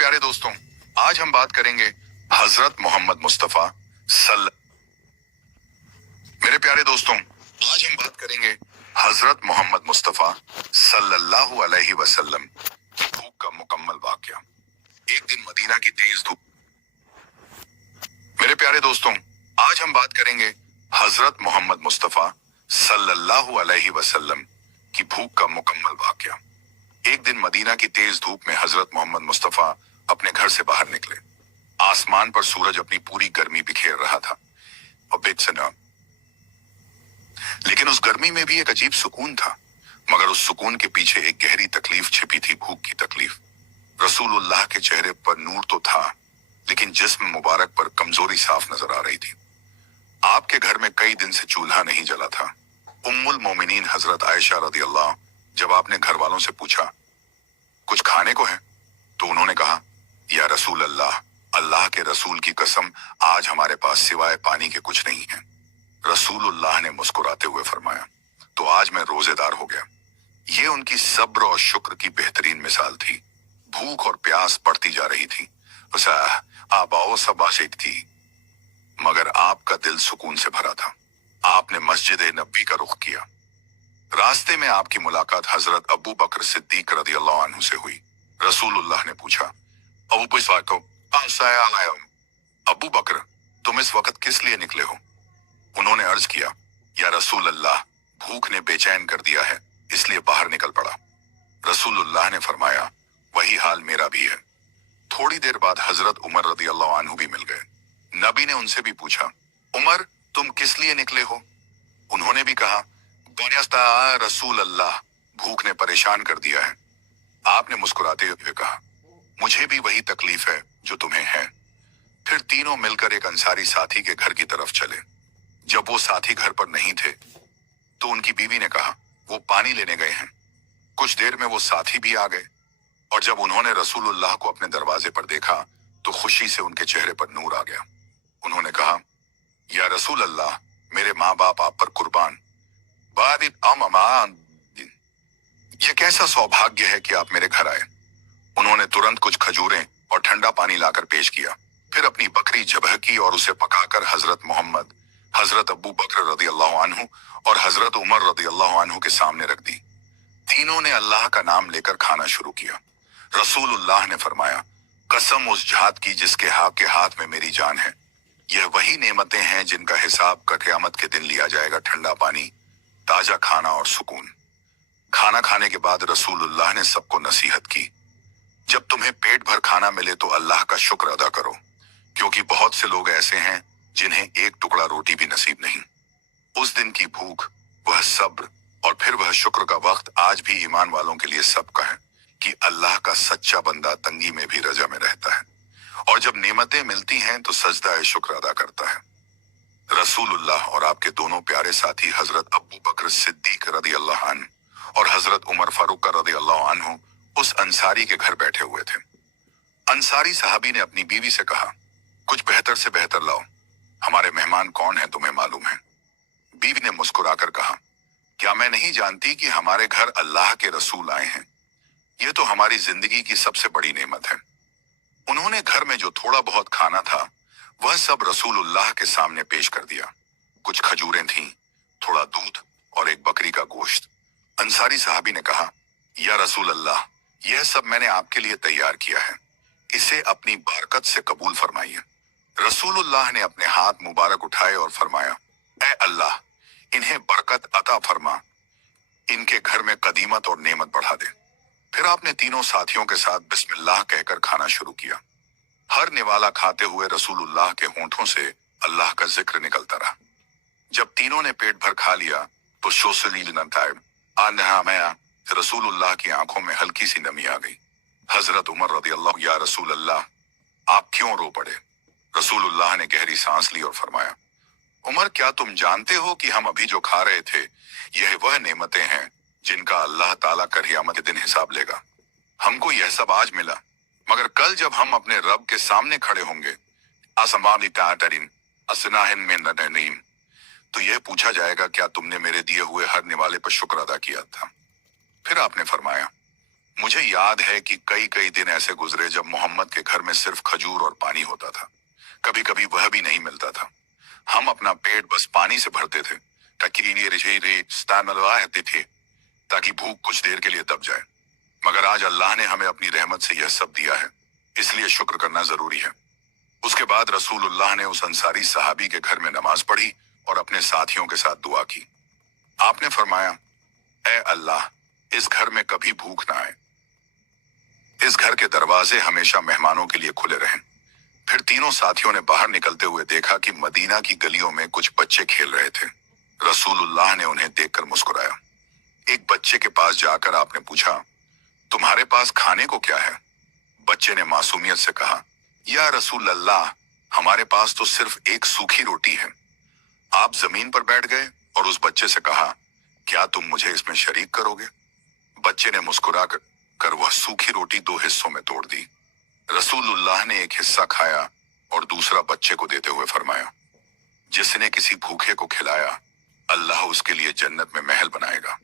प्यारे दोस्तों, आज हम बात करेंगे हजरत मोहम्मद मुस्तफा सल मेरे प्यारे दोस्तों, आज हम बात करेंगे हजरत मोहम्मद मुस्तफा सल्लल्लाहु अलैहि वसल्लम की भूख का मुकम्मल वाकया। एक दिन मदीना की तेज धूप। मेरे प्यारे दोस्तों, आज हम बात करेंगे हजरत मोहम्मद मुस्तफा सल्लल्लाहु अलैहि वसल्लम की भूख का मुकम्मल वाकया। एक दिन मदीना की तेज धूप में हजरत मोहम्मद मुस्तफा अपने घर से बाहर निकले। आसमान पर सूरज अपनी पूरी गर्मी बिखेर रहा था और बेचैन, लेकिन उस गर्मी में भी एक अजीब सुकून था। मगर उस सुकून के पीछे एक गहरी तकलीफ छिपी थी, भूख की तकलीफ। रसूलुल्लाह के चेहरे पर नूर तो था, लेकिन जिस्म मुबारक पर कमजोरी साफ नजर आ रही थी। आपके घर में कई दिन से चूल्हा नहीं जला था। उम्मुल मोमिनीन हजरत आयशा रदी अल्लाह, जब आपने घर वालों से पूछा कुछ खाने को है, तो उन्होंने कहा, या रसूल अल्लाह, अल्लाह के रसूल की कसम, आज हमारे पास सिवाय पानी के कुछ नहीं है। रसूलुल्लाह ने मुस्कुराते हुए फरमाया, तो आज मैं रोजेदार हो गया। ये उनकी सब्र और शुक्र की बेहतरीन मिसाल थी। भूख और प्यास बढ़ती जा रही थी, आबाओ सबाशिक थी, मगर आपका दिल सुकून से भरा था। आपने मस्जिद नबी का रुख किया। रास्ते में आपकी मुलाकात हजरत अबू बकर सिद्दीक रदी अल्लाह अन्हु से हुई। रसूलुल्लाह ने पूछा, अबू बकर, तुम इस वक्त किस लिए निकले हो? उन्होंने अर्ज किया, या रसूल अल्लाह, भूख ने बेचैन कर दिया है, इसलिए बाहर निकल पड़ा। रसूलुल्लाह ने फरमाया, वही हाल मेरा भी है। थोड़ी देर बाद हजरत उमर रदी अल्लाह अन्हु भी मिल गए। नबी ने उनसे भी पूछा, उमर, तुम किस लिए निकले हो? उन्होंने भी कहा, रसूल अल्लाह, भूख ने परेशान कर दिया है। आपने मुस्कुराते हुए कहा, मुझे भी वही तकलीफ है जो तुम्हें है। फिर तीनों मिलकर एक अंसारी साथी के घर की तरफ चले। जब वो साथी घर पर नहीं थे, तो उनकी बीवी ने कहा, वो पानी लेने गए हैं। कुछ देर में वो साथी भी आ गए, और जब उन्होंने रसूलुल्लाह को अपने दरवाजे पर देखा, तो खुशी से उनके चेहरे पर नूर आ गया। उन्होंने कहा, या रसूल अल्लाह, मेरे माँ बाप आप पर कुर्बान। ये कैसा सौभाग्य है कि आप मेरे घर आए। उन्होंने तुरंत कुछ खजूरें और ठंडा पानी लाकर पेश किया। फिर अपनी बकरी जबह और उसे पकाकर हजरत मोहम्मद, हजरत अबू बकर रदी अल्लाह अन्हु और हजरत उमर रदी अल्लाह अन्हु के सामने रख दी। तीनों ने अल्लाह का नाम लेकर खाना शुरू किया। रसूलुल्लाह ने फरमाया, कसम उस जात की जिसके हाथ में मेरी जान है, यह वही नेमतें हैं जिनका हिसाब का क़यामत के दिन लिया जाएगा। ठंडा पानी, ताजा खाना और सुकून। खाना खाने के बाद रसूलुल्लाह ने सबको नसीहत की, जब तुम्हें पेट भर खाना मिले तो अल्लाह का शुक्र अदा करो, क्योंकि बहुत से लोग ऐसे हैं जिन्हें एक टुकड़ा रोटी भी नसीब नहीं। उस दिन की भूख, वह सब्र और फिर वह शुक्र का वक्त आज भी ईमान वालों के लिए सबका है कि अल्लाह का सच्चा बंदा तंगी में भी रजा में रहता है, और जब नेमतें मिलती हैं तो सजदा शुक्र अदा करता है। रसूलुल्लाह और आपके दोनों प्यारे साथी हजरत अबू बकर सिद्दीक रदी अल्लाह अन्हु और हजरत उमर फारूक रदी अल्लाह अन्हु उस अंसारी के घर बैठे हुए थे। अंसारी साहबी ने अपनी बीवी से कहा, कुछ बेहतर से बेहतर लाओ, हमारे मेहमान कौन है तुम्हें मालूम है? बीवी ने मुस्कुराकर कहा, क्या मैं नहीं जानती कि हमारे घर अल्लाह के रसूल आए हैं? ये तो हमारी जिंदगी की सबसे बड़ी नेमत है। उन्होंने घर में जो थोड़ा बहुत खाना था, वह सब रसूलुल्लाह के सामने पेश कर दिया। कुछ खजूरें थीं, थोड़ा दूध और एक बकरी का गोश्त। अंसारी साहबी ने कहा, या रसूल अल्लाह, यह सब मैंने आपके लिए तैयार किया है, इसे अपनी बरकत से कबूल फरमाइए। रसूलुल्लाह ने अपने हाथ मुबारक उठाए और फरमाया, ऐ अल्लाह, इन्हें बरकत अता फरमा, इनके घर में कदीमत और नेमत बढ़ा दे। फिर आपने तीनों साथियों के साथ बिस्मिल्लाह कहकर खाना शुरू किया। हर निवाला खाते हुए रसूलुल्लाह के होंठों से अल्लाह का जिक्र निकलता रहा। जब तीनों ने पेट भर खा लिया तो रसूलुल्लाह की आंखों में हल्की सी नमी आ गई। हजरत उमर रदी अल्लाह, या रसूल अल्लाह, आप क्यों रो पड़े? रसूलुल्लाह ने गहरी सांस ली और फरमाया, उमर, क्या तुम जानते हो कि हम अभी जो खा रहे थे, यह वह नेमतें हैं जिनका अल्लाह ताला क़यामत के दिन हिसाब लेगा। हमको यह सब आज मिला, मगर कल जब हम अपने रब के सामने खड़े होंगे, तो यह पूछा जाएगा, क्या तुमने मेरे दिए हुए हर निवाले पर शुक्र अदा किया था? फिर आपने फरमाया, मुझे याद है कि कई कई दिन ऐसे गुजरे जब मोहम्मद के घर में सिर्फ खजूर और पानी होता था। कभी कभी वह भी नहीं मिलता था। हम अपना पेट बस पानी से भरते थे थे ताकि भूख कुछ देर के लिए दब जाए। मगर आज अल्लाह ने हमें अपनी रहमत से यह सब दिया है, इसलिए शुक्र करना जरूरी है। उसके बाद रसूलुल्लाह ने उस अंसारी सहाबी के घर में नमाज पढ़ी और अपने साथियों के साथ दुआ की। आपने फरमाया, ए अल्लाह, इस घर में कभी भूख ना आए, इस घर के दरवाजे हमेशा मेहमानों के लिए खुले रहें। फिर तीनों साथियों ने बाहर निकलते हुए देखा कि मदीना की गलियों में कुछ बच्चे खेल रहे थे। रसूलुल्लाह ने उन्हें देखकर मुस्कुराया। एक बच्चे के पास जाकर आपने पूछा, तुम्हारे पास खाने को क्या है? बच्चे ने मासूमियत से कहा, या रसूल अल्लाह, हमारे पास तो सिर्फ एक सूखी रोटी है। आप जमीन पर बैठ गए और उस बच्चे से कहा, क्या तुम मुझे इसमें शरीक करोगे? बच्चे ने मुस्कुरा कर वह सूखी रोटी दो हिस्सों में तोड़ दी। रसूलुल्लाह ने एक हिस्सा खाया और दूसरा बच्चे को देते हुए फरमाया, जिसने किसी भूखे को खिलाया, अल्लाह उसके लिए जन्नत में महल बनाएगा।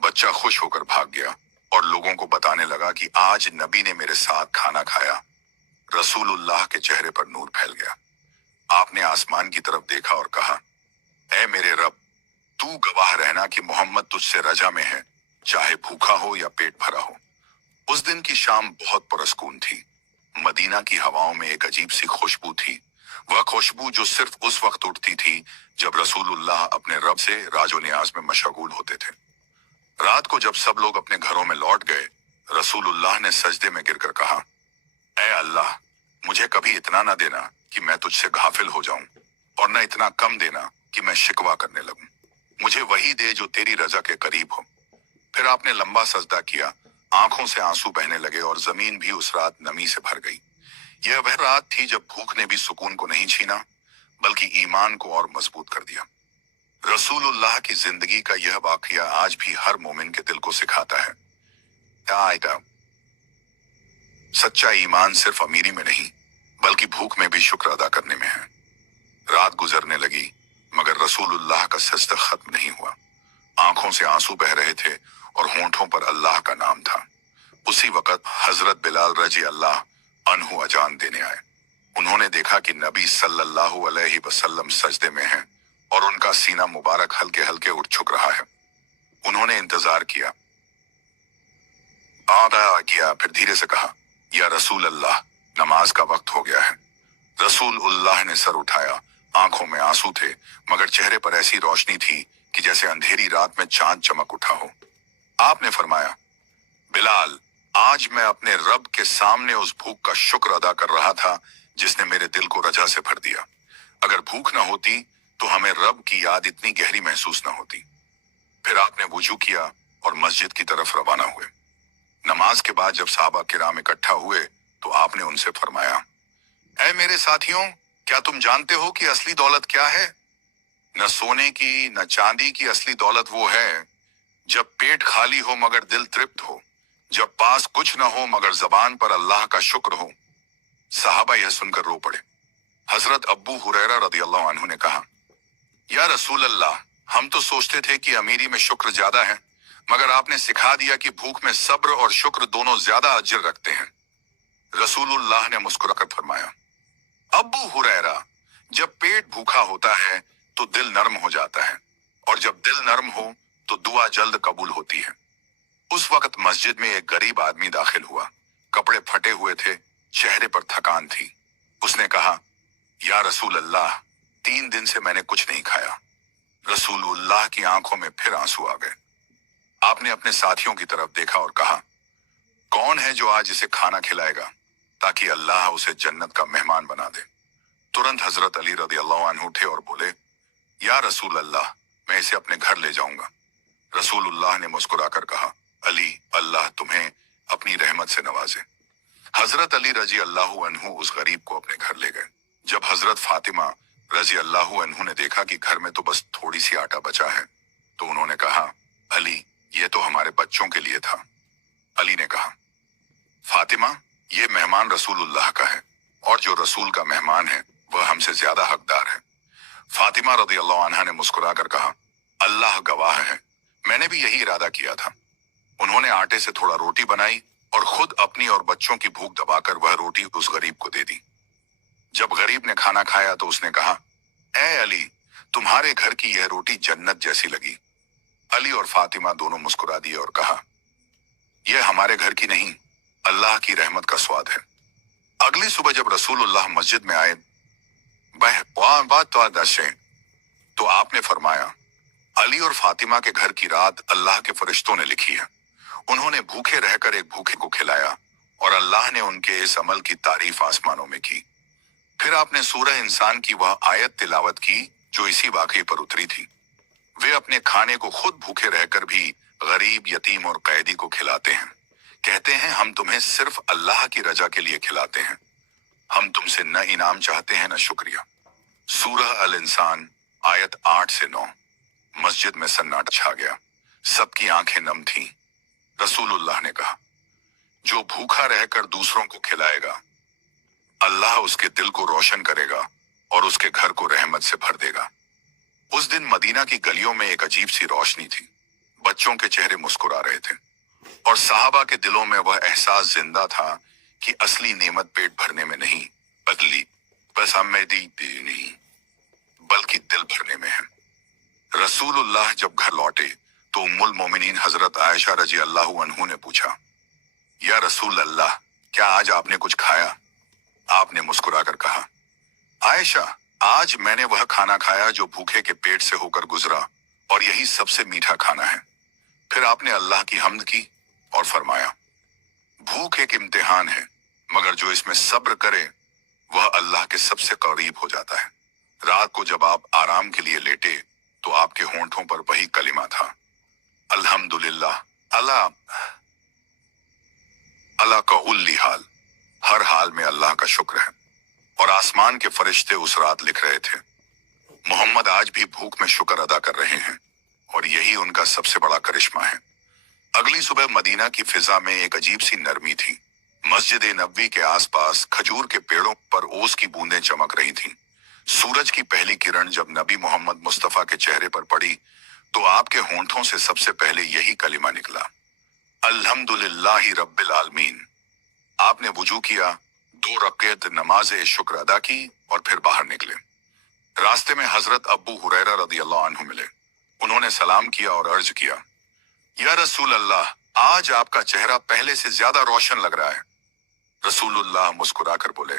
बच्चा खुश होकर भाग गया और लोगों को बताने लगा कि आज नबी ने मेरे साथ खाना खाया। रसूलुल्लाह के चेहरे पर नूर फैल गया। आपने आसमान की तरफ देखा और कहा, ऐ मेरे रब, तू गवाह रहना कि मोहम्मद तुझसे रजा में है, चाहे भूखा हो या पेट भरा हो। उस दिन की शाम बहुत पुरस्कून थी। मदीना की हवाओं में एक अजीब सी खुशबू थी, वह खुशबू जो सिर्फ उस वक्त उठती थी जब रसूलुल्लाह अपने रब से राजो नियाज में मशगूल होते थे। रात को जब सब लोग अपने घरों में लौट गए, रसूलुल्लाह ने सजदे में गिरकर कहा, ऐ अल्लाह, मुझे कभी इतना ना देना कि मैं तुझसे गाफिल हो जाऊं, और न इतना कम देना कि मैं शिकवा करने लगूं। मुझे वही दे जो तेरी रजा के करीब हो। फिर आपने लंबा सजदा किया, आंखों से आंसू बहने लगे और जमीन भी उस रात नमी से भर गई। यह वह रात थी जब भूख ने भी सुकून को नहीं छीना, बल्कि ईमान को और मजबूत कर दिया। रसूलुल्लाह की जिंदगी का यह वाकया आज भी हर मोमिन के दिल को सिखाता है, आयदा, सच्चा ईमान सिर्फ अमीरी में नहीं, बल्कि भूख में भी शुक्र अदा करने में है। रात गुजरने लगी, मगर रसूलुल्लाह का सजदा खत्म नहीं हुआ। आंखों से आंसू बह रहे थे और होंठों पर अल्लाह का नाम था। उसी वक्त हजरत बिलाल रजी अल्लाह अन्हु अजान देने आए। उन्होंने देखा कि नबी सल्लल्लाहु अलैहि वसल्लम सजदे में हैं और उनका सीना मुबारक हल्के हल्के उठ झुक रहा है। उन्होंने इंतजार किया, आधा किया, फिर धीरे से कहा, या रसूल अल्लाह, नमाज का वक्त हो गया है। रसूलुल्लाह ने सर उठाया। आंखों में आंसू थे, मगर चेहरे पर ऐसी रोशनी थी कि जैसे अंधेरी रात में चांद चमक उठा हो। आपने फरमाया, बिलाल, आज मैं अपने रब के सामने उस भूख का शुक्र अदा कर रहा था जिसने मेरे दिल को रजा से भर दिया। अगर भूख ना होती तो हमें रब की याद इतनी गहरी महसूस ना होती। फिर आपने वुजू किया और मस्जिद की तरफ रवाना हुए। नमाज के बाद जब साहबा किराम इकट्ठा हुए तो आपने उनसे फरमाया, ऐ मेरे साथियों, क्या तुम जानते हो कि असली दौलत क्या है? न सोने की न चांदी की असली दौलत वो है जब पेट खाली हो मगर दिल तृप्त हो, जब पास कुछ न हो मगर जबान पर अल्लाह का शुक्र हो। साहबा यह सुनकर रो पड़े। हजरत अब्बू हुरैरा रदियल्लाहु अन्हु ने कहा, या रसूल अल्लाह, हम तो सोचते थे कि अमीरी में शुक्र ज्यादा है, मगर आपने सिखा दिया कि भूख में सब्र और शुक्र दोनों ज्यादा अजर रखते हैं। रसूलुल्लाह ने मुस्कुराकर फरमाया, अब्बू हुरैरा, जब पेट भूखा होता है तो दिल नर्म हो जाता है, और जब दिल नर्म हो तो दुआ जल्द कबूल होती है। उस वक्त मस्जिद में एक गरीब आदमी दाखिल हुआ। कपड़े फटे हुए थे, चेहरे पर थकान थी। उसने कहा, या रसूल अल्लाह, 3 दिन से मैंने कुछ नहीं खाया। रसूलुल्लाह की आंखों में फिर आंसू आ गए। आपने अपने साथियों की तरफ देखा और कहा, कौन है जो आज इसे खाना खिलाएगा ताकि अल्लाह उसे जन्नत का मेहमान बना दे? तुरंत हजरत अली रदियल्लाहु अन्हु उठे और बोले, या रसूल अल्लाह, मैं इसे अपने घर ले जाऊंगा। रसूलुल्लाह ने मुस्कुराकर कहा, अली, अल्लाह तुम्हें अपनी रहमत से नवाजे। हजरत अली रजी अल्लाहु अन्हु उस गरीब को अपने घर ले गए। जब हजरत फातिमा रजी अल्लाहु अन्हु ने देखा कि घर में तो बस थोड़ी सी आटा बचा है, तो उन्होंने कहा, अली, ये तो हमारे बच्चों के लिए था। अली ने कहा, फातिमा, ये मेहमान रसूलुल्लाह का है, और जो रसूल का मेहमान है वह हमसे ज्यादा हकदार है। फातिमा रदियल्लाहु अन्हा ने मुस्कुराकर कहा, अल्लाह गवाह है, मैंने भी यही इरादा किया था। उन्होंने आटे से थोड़ा रोटी बनाई और खुद अपनी और बच्चों की भूख दबाकर वह रोटी उस गरीब को दे दी। जब गरीब ने खाना खाया तो उसने कहा, ए अली, तुम्हारे घर की यह रोटी जन्नत जैसी लगी। अली और फातिमा दोनों मुस्कुरा दिए और कहा, यह हमारे घर की नहीं, अल्लाह की रहमत का स्वाद है। अगली सुबह जब रसूलुल्लाह मस्जिद में आए तो आपने फरमाया, अली और फातिमा के घर की रात अल्लाह के फरिश्तों ने लिखी है। उन्होंने भूखे रहकर एक भूखे को खिलाया और अल्लाह ने उनके इस अमल की तारीफ आसमानों में की। फिर आपने सूरह इंसान की वह आयत तिलावत की जो इसी वाकये पर उतरी थी। वे अपने खाने को खुद भूखे रहकर भी गरीब, यतीम और कैदी को खिलाते हैं। कहते हैं, हम तुम्हें सिर्फ अल्लाह की रजा के लिए खिलाते हैं, हम तुमसे न इनाम चाहते हैं न शुक्रिया। सूरह अल इंसान आयत 8 से 9। मस्जिद में सन्नाटा छा गया, सबकी आंखें नम थीं। रसूलुल्लाह ने कहा, जो भूखा रहकर दूसरों को खिलाएगा, अल्लाह उसके दिल को रोशन करेगा और उसके घर को रहमत से भर देगा। उस दिन मदीना की गलियों में एक अजीब सी रोशनी थी। बच्चों के चेहरे मुस्कुरा रहे थे और सहाबा के दिलों में वह एहसास जिंदा था कि असली नेमत पेट भरने में नहीं, बस हमें दी नहीं, बल्कि दिल भरने में है। रसूलुल्लाह जब घर लौटे तो उम्मुल मोमिनीन हजरत आयशा रजी अल्लाह अन्हु ने पूछा, या रसूल अल्लाह, क्या आज आपने कुछ खाया? आपने मुस्कुराकर कहा, आयशा, आज मैंने वह खाना खाया जो भूखे के पेट से होकर गुजरा और यही सबसे मीठा खाना है। फिर आपने अल्लाह की हम्द की और फरमाया, भूख एक इम्तिहान है, मगर जो इसमें सब्र करे वह अल्लाह के सबसे करीब हो जाता है। रात को जब आप आराम के लिए लेटे तो आपके होंठों पर वही कलिमा था, अल्हम्दुलिल्लाह, अल्लाह अल्लाह का उल्ली हाल, हर हाल में अल्लाह का शुक्र है। और आसमान के फरिश्ते उस रात लिख रहे थे, मोहम्मद आज भी भूख में शुक्र अदा कर रहे हैं और यही उनका सबसे बड़ा करिश्मा है। अगली सुबह मदीना की फिजा में एक अजीब सी नरमी थी। मस्जिद नबवी के आसपास खजूर के पेड़ों पर ओस की बूंदें चमक रही थीं। सूरज की पहली किरण जब नबी मोहम्मद मुस्तफा के चेहरे पर पड़ी तो आपके होंठों से सबसे पहले यही कलिमा निकला, अल्हम्दुलिल्लाहि रब्बिल आलमीन। आपने वुजू किया, 2 रकात नमाज शुक्र अदा की और फिर बाहर निकले। रास्ते में हजरत अब्बू हुरैरा रदियल्लाहु अन्हु मिले। उन्होंने सलाम किया और अर्ज किया, या रसूल अल्लाह, आज आपका चेहरा पहले से ज्यादा रोशन लग रहा है। रसूलुल्लाह मुस्कुराकर बोले,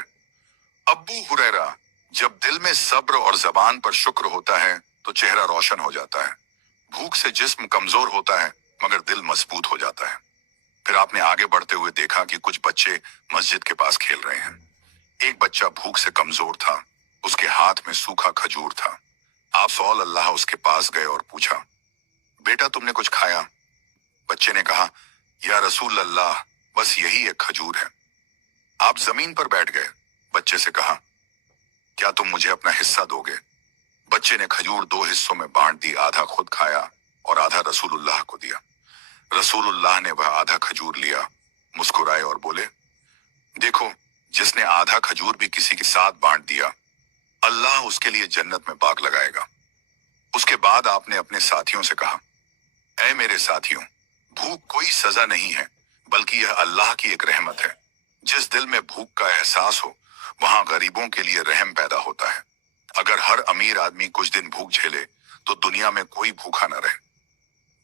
अब्बू हुरैरा, जब दिल में सब्र और जबान पर शुक्र होता है तो चेहरा रोशन हो जाता है। भूख से जिस्म कमजोर होता है मगर दिल मजबूत हो जाता है। फिर आपने आगे बढ़ते हुए देखा कि कुछ बच्चे मस्जिद के पास खेल रहे हैं। एक बच्चा भूख से कमजोर था, उसके हाथ में सूखा खजूर था। आप सल्लल्लाहु उसके पास गए और पूछा, बेटा तुमने कुछ खाया? बच्चे ने कहा, या रसूल अल्लाह, बस यही एक खजूर है। आप जमीन पर बैठ गए। बच्चे से कहा, क्या तुम मुझे अपना हिस्सा दोगे? बच्चे ने खजूर 2 हिस्सों में बांट दी, आधा खुद खाया और आधा रसूलुल्लाह को दिया। रसूलुल्लाह ने वह आधा खजूर लिया, मुस्कुराए और बोले, देखो, जिसने आधा खजूर भी किसी के साथ बांट दिया, अल्लाह उसके लिए जन्नत में बाग लगाएगा। उसके बाद आपने अपने साथियों से कहा, ऐ मेरे साथियों, भूख कोई सजा नहीं है, बल्कि यह अल्लाह की एक रहमत है। जिस दिल में भूख का एहसास हो वहां गरीबों के लिए रहम पैदा होता है। अगर हर अमीर आदमी कुछ दिन भूख झेले तो दुनिया में कोई भूखा न रहे।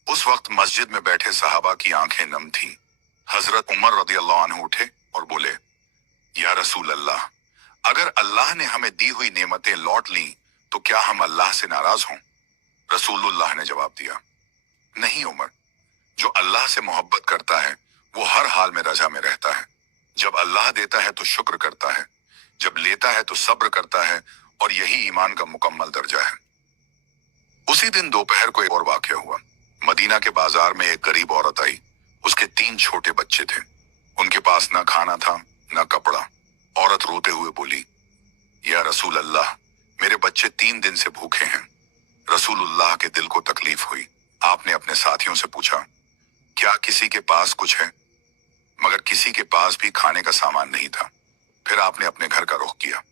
उस वक्त मस्जिद में बैठे सहाबा की आंखें नम थीं। हजरत उमर रदियल्लाहु अन्हु उठे और बोले, या रसूल अल्लाह, अगर अल्लाह ने हमें दी हुई नेमतें लौट ली तो क्या हम अल्लाह से नाराज हों? रसूलुल्लाह ने जवाब दिया, नहीं उमर, जो अल्लाह से मोहब्बत करता है वो हर हाल में रजा में रहता है। जब अल्लाह देता है तो शुक्र करता है, जब लेता है तो सब्र करता है, और यही ईमान का मुकम्मल दर्जा है। उसी दिन दोपहर को एक और वाकया हुआ। मदीना के बाजार में एक गरीब औरत आई। उसके 3 छोटे बच्चे थे। उनके पास न खाना था न कपड़ा। औरत रोते हुए बोली, या रसूल अल्लाह, मेरे बच्चे 3 दिन से भूखे हैं। रसूलुल्लाह के दिल को तकलीफ हुई। आपने अपने साथियों से पूछा, क्या किसी के पास कुछ है? मगर किसी के पास भी खाने का सामान नहीं था। फिर आपने अपने घर का रुख किया।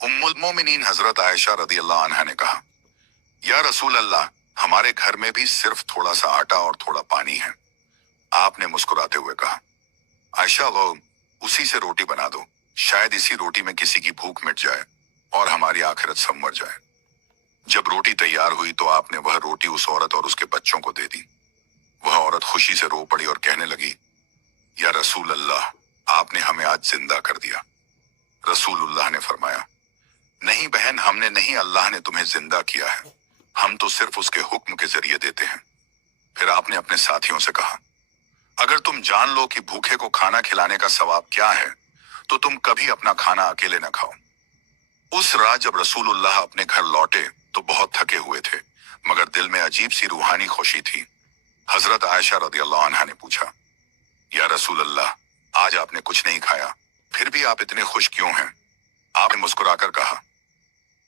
उम्मुल मोमिनीन हजरत आयशा रदियल्लाहु अन्हा ने कहा, या रसूल अल्लाह, हमारे घर में भी सिर्फ थोड़ा सा आटा और थोड़ा पानी है। आपने मुस्कुराते हुए कहा, आयशा लो, उसी से रोटी बना दो, शायद इसी रोटी में किसी की भूख मिट जाए और हमारी आखिरत संवर जाए। जब रोटी तैयार हुई तो आपने वह रोटी उस औरत और उसके बच्चों को दे दी। वह औरत खुशी से रो पड़ी और कहने लगी, या रसूल अल्लाह, आपने हमें आज जिंदा कर दिया। रसूलुल्लाह ने फरमाया, नहीं बहन, हमने नहीं, अल्लाह ने तुम्हें जिंदा किया है, हम तो सिर्फ उसके हुक्म के जरिए देते हैं। फिर आपने अपने साथियों से कहा, अगर तुम जान लो कि भूखे को खाना खिलाने का सवाब क्या है तो तुम कभी अपना खाना अकेले न खाओ। उस रात जब रसूलुल्लाह अपने घर लौटे तो बहुत थके हुए थे, मगर दिल में अजीब सी रूहानी खुशी थी। हजरत आयशा रदियल्लाहु अन्हा ने पूछा, या रसूल अल्लाह, आज आपने कुछ नहीं खाया, फिर भी आप इतने खुश क्यों हैं? आपने मुस्कुराकर कहा,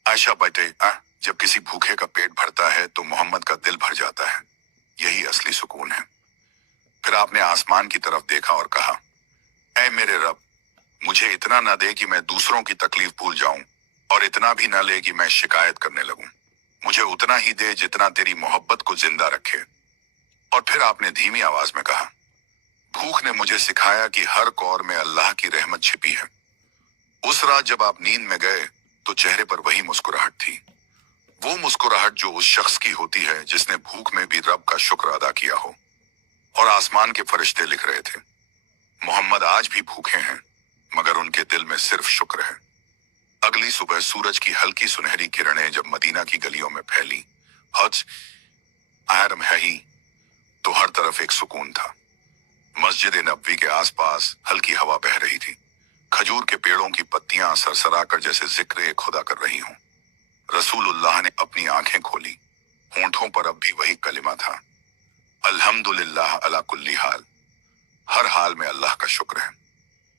आयशा बेटे, जब किसी भूखे का पेट भरता है तो मोहम्मद का दिल भर जाता है, यही असली सुकून है। फिर आपने आसमान की तरफ देखा और कहा, ऐ मेरे रब, मुझे इतना न दे कि मैं दूसरों की तकलीफ भूल जाऊं और इतना भी न ले कि मैं शिकायत करने लगूं। मुझे उतना ही दे जितना तेरी मोहब्बत को जिंदा रखे। और फिर आपने धीमी आवाज में कहा, भूख ने मुझे सिखाया कि हर कौर में अल्लाह की रहमत छिपी है। उस रात जब आप नींद में गए तो चेहरे पर वही मुस्कुराहट थी, वो मुस्कुराहट जो उस शख्स की होती है जिसने भूख में भी रब का शुक्र अदा किया हो। और आसमान के फरिश्ते लिख रहे थे, मोहम्मद आज भी भूखे हैं मगर उनके दिल में सिर्फ शुक्र है। अगली सुबह सूरज की हल्की सुनहरी किरणें जब मदीना की गलियों में फैली, हज आरम है ही, तो हर तरफ एक सुकून था। मस्जिद नबवी के आसपास हल्की हवा बह रही थी, खजूर के पेड़ों की पत्तियां सरसराकर जैसे जिक्र खुदा कर रही हों। रसूलुल्लाह ने अपनी आंखें खोली, होंठों पर अब भी वही कलिमा था, अल्हम्दुलिल्लाह अला कुल्ली हाल, हर हाल में अल्लाह का शुक्र है।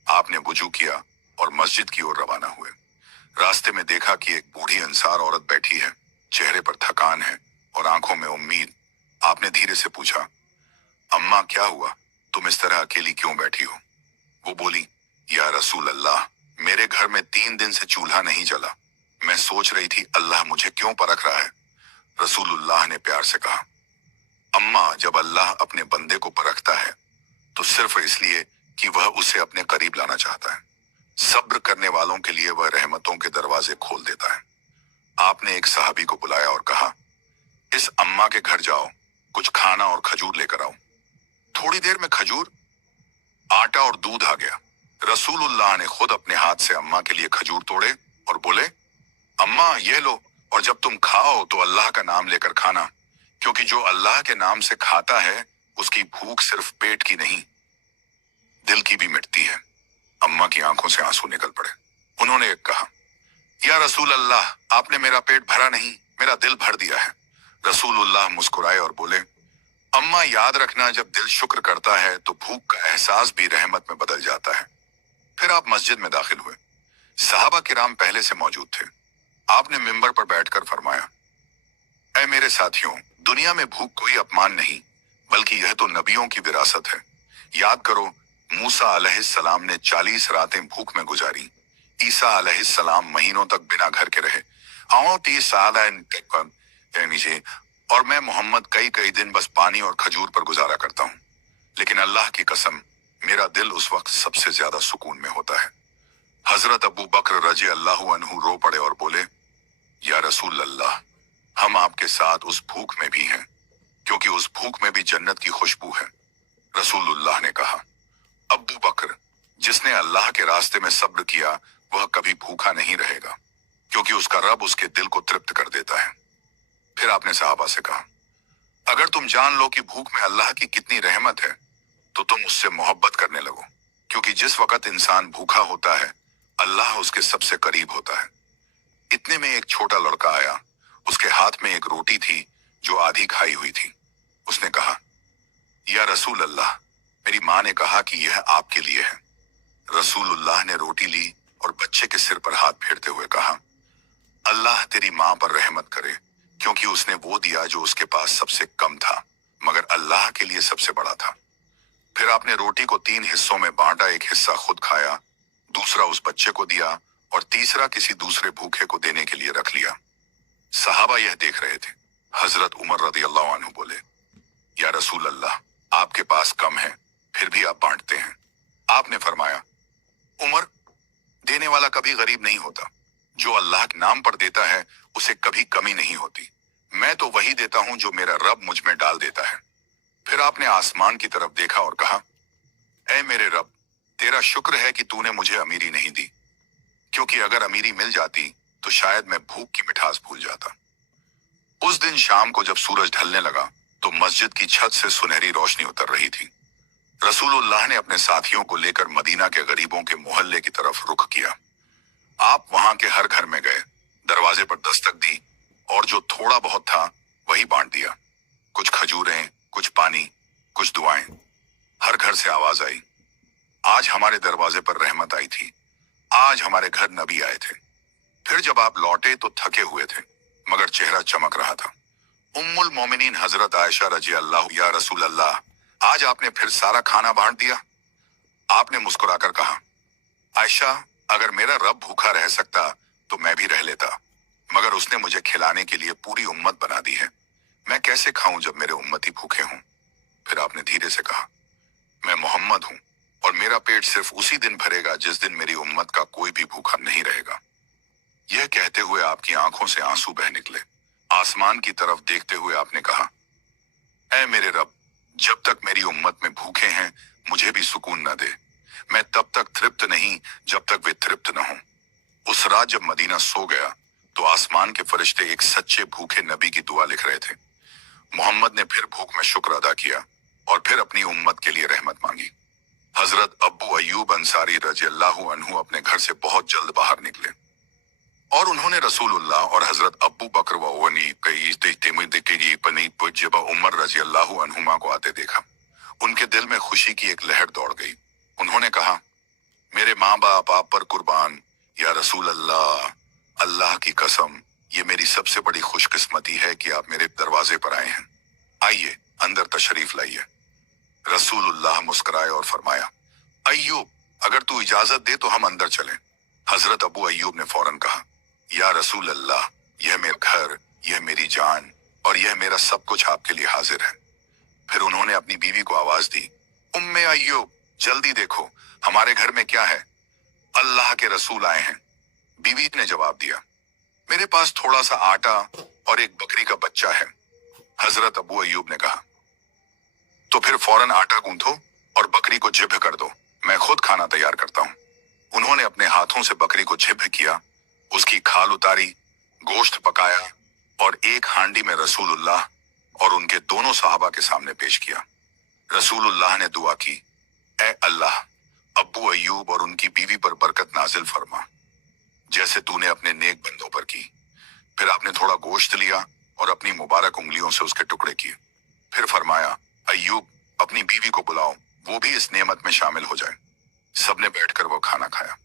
आपने वुजू किया और मस्जिद की ओर रवाना हुए। रास्ते में देखा कि एक बूढ़ी अंसार औरत बैठी है, चेहरे पर थकान है और आंखों में उम्मीद। आपने धीरे से पूछा, अम्मा क्या हुआ, तुम इस तरह अकेली क्यों बैठी हो? वो बोली, या रसूल अल्लाह, मेरे घर में 3 दिन से चूल्हा नहीं जला, मैं सोच रही थी अल्लाह मुझे क्यों परख रहा है। रसूलुल्लाह ने प्यार से कहा, अम्मा, जब अल्लाह अपने बंदे को परखता है तो सिर्फ इसलिए कि वह उसे अपने करीब लाना चाहता है। सब्र करने वालों के लिए वह रहमतों के दरवाजे खोल देता है। आपने एक सहाबी को बुलाया और कहा, इस अम्मा के घर जाओ, कुछ खाना और खजूर लेकर आओ। थोड़ी देर में खजूर, आटा और दूध आ गया। रसूलुल्लाह ने खुद अपने हाथ से अम्मा के लिए खजूर तोड़े और बोले, अम्मा ये लो, और जब तुम खाओ तो अल्लाह का नाम लेकर खाना, क्योंकि जो अल्लाह के नाम से खाता है उसकी भूख सिर्फ पेट की नहीं, दिल की भी मिटती है। अम्मा की आंखों से आंसू निकल पड़े। उन्होंने कहा, या रसूल अल्लाह, आपने मेरा पेट भरा नहीं, मेरा दिल भर दिया है। रसूलुल्लाह मुस्कुराए और बोले, अम्मा याद रखना, जब दिल शुक्र करता है तो भूख का एहसास भी रहमत में बदल जाता है। फिर आप मस्जिद में दाखिल हुए। सहाबा किराम पहले से मौजूद थे। आपने मिंबर पर बैठकर फरमाया, ऐ मेरे साथियों, दुनिया में भूख कोई अपमान नहीं, बल्कि यह तो नबियों की विरासत है। याद करो, मूसा अलैहिस्सलाम ने 40 रातें भूख में गुजारी, ईसा अलैहिस्सलाम महीनों तक बिना घर के रहे, और मैं मोहम्मद कई कई दिन बस पानी और खजूर पर गुजारा करता हूँ। लेकिन अल्लाह की कसम, मेरा दिल उस वक्त सबसे ज्यादा सुकून में होता है। हजरत अबू बकर रजी अल्लाहु अन्हु रो पड़े और बोले, या रसूल अल्लाह, हम आपके साथ उस भूख में भी हैं, क्योंकि उस भूख में भी जन्नत की खुशबू है। रसूलुल्लाह ने कहा, अबू बकर, जिसने अल्लाह के रास्ते में सब्र किया वह कभी भूखा नहीं रहेगा, क्योंकि उसका रब उसके दिल को तृप्त कर देता है। फिर आपने सहाबा से कहा, अगर तुम जान लो कि भूख में अल्लाह की कितनी रहमत है तो तुम उससे मोहब्बत करने लगो, क्योंकि जिस वक्त इंसान भूखा होता है अल्लाह उसके सबसे करीब होता है। इतने में एक छोटा लड़का आया, उसके हाथ में एक रोटी थी जो आधी खाई हुई थी। उसने कहा, या रसूल अल्लाह, मेरी माँ ने कहा कि यह आपके लिए है। रसूलुल्लाह ने रोटी ली और बच्चे के सिर पर हाथ फेरते हुए कहा, अल्लाह तेरी माँ पर रहमत करे, क्योंकि उसने वो दिया जो उसके पास सबसे कम था, मगर अल्लाह के लिए सबसे बड़ा था। फिर आपने रोटी को 3 हिस्सों में बांटा, एक हिस्सा खुद खाया, दूसरा उस बच्चे को दिया और तीसरा किसी दूसरे भूखे को देने के लिए रख लिया। सहाबा यह देख रहे थे। हजरत उमर रदियल्लाहु अन्हु बोले, या रसूल अल्लाह, आपके पास कम है, फिर भी आप बांटते हैं। आपने फरमाया, उमर, देने वाला कभी गरीब नहीं होता। जो अल्लाह के नाम पर देता है उसे कभी कमी नहीं होती। मैं तो वही देता हूं जो मेरा रब मुझ में डाल देता है। फिर आपने आसमान की तरफ देखा और कहा, ऐ मेरे रब, तेरा शुक्र है कि तूने मुझे अमीरी नहीं दी, क्योंकि अगर अमीरी मिल जाती तो शायद मैं भूख की मिठास भूल जाता। उस दिन शाम को जब सूरज ढलने लगा तो मस्जिद की छत से सुनहरी रोशनी उतर रही थी। रसूलुल्लाह ने अपने साथियों को लेकर मदीना के गरीबों के मोहल्ले की तरफ रुख किया। आप वहां के हर घर में गए, दरवाजे पर दस्तक दी और जो थोड़ा बहुत था वही बांट दिया। कुछ खजूरें, कुछ पानी, कुछ दुआएं। हर घर से आवाज आई, आज हमारे दरवाजे पर रहमत आई थी, आज हमारे घर नबी आए थे। फिर जब आप लौटे तो थके हुए थे, मगर चेहरा चमक रहा था। उम्मुल मोमिनीन हजरत आयशा रजी अल्लाह, या रसूल अल्लाह, आज आपने फिर सारा खाना बांट दिया? आपने मुस्कुराकर कहा, आयशा, अगर मेरा रब भूखा रह सकता तो मैं भी रह लेता, मगर उसने मुझे खिलाने के लिए पूरी उम्मत बना दी है। मैं कैसे खाऊं जब मेरे उम्मती भूखे हों? फिर आपने धीरे से कहा, मैं मोहम्मद हूं और मेरा पेट सिर्फ उसी दिन भरेगा जिस दिन मेरी उम्मत का कोई भी भूखा नहीं रहेगा। यह कहते हुए आपकी आंखों से आंसू बह निकले। आसमान की तरफ देखते हुए आपने कहा, ऐ मेरे रब, जब तक मेरी उम्मत में भूखे हैं मुझे भी सुकून न दे। मैं तब तक तृप्त नहीं जब तक वे तृप्त न हों। उस रात जब मदीना सो गया तो आसमान के फरिश्ते एक सच्चे भूखे नबी की दुआ लिख रहे थे। मोहम्मद ने फिर भूख में शुक्र अदा किया और फिर अपनी उम्मत के लिए रहमत मांगी। हजरत अब्बू अय्यूब अंसारी रजी अल्लाहु अन्हु अपने घर से बहुत जल्द बाहर निकले और उन्होंने रसूलुल्लाह और हजरत अब्बू बकर जब उमर रजी अल्लाहु अन्हुमा को आते देखा, उनके दिल में खुशी की एक लहर दौड़ गई। उन्होंने कहा, मेरे माँ बाप आप पर कुर्बान, या रसूल अल्लाह, अल्लाह की कसम, ये मेरी सबसे बड़ी खुशकिस्मती है कि आप मेरे दरवाजे पर आए हैं। आइए अंदर तशरीफ लाइए। रसूलुल्लाह मुस्कुराए और फरमाया, अय्यूब, अगर तू इजाजत दे तो हम अंदर चलें। हजरत अबू अय्यूब ने फौरन कहा, या रसूल अल्लाह, यह मेरा घर, यह मेरी जान और यह मेरा सब कुछ आपके लिए हाजिर है। फिर उन्होंने अपनी बीवी को आवाज दी, उम्मे अय्यूब, जल्दी देखो हमारे घर में क्या है, अल्लाह के रसूल आए हैं। बीवी ने जवाब दिया, मेरे पास थोड़ा सा आटा और एक बकरी का बच्चा है। हजरत अबू अय्यूब ने कहा, तो फिर फौरन आटा गूंथो और बकरी को ज़िब्ह कर दो, मैं खुद खाना तैयार करता हूँ। उन्होंने अपने हाथों से बकरी को ज़िब्ह किया, उसकी खाल उतारी, गोश्त पकाया और एक हांडी में रसूलुल्लाह और उनके दोनों साहबा के सामने पेश किया। रसूलुल्लाह ने दुआ की, ऐ अल्लाह, अब्बू अय्यूब और उनकी बीवी पर बरकत नाजिल फरमा, जैसे तूने अपने नेक बंदों पर की। फिर आपने थोड़ा गोश्त लिया और अपनी मुबारक उंगलियों से उसके टुकड़े किए। फिर फरमाया, अय्यूब, अपनी बीवी को बुलाओ, वो भी इस नेमत में शामिल हो जाए। सबने बैठकर वो खाना खाया।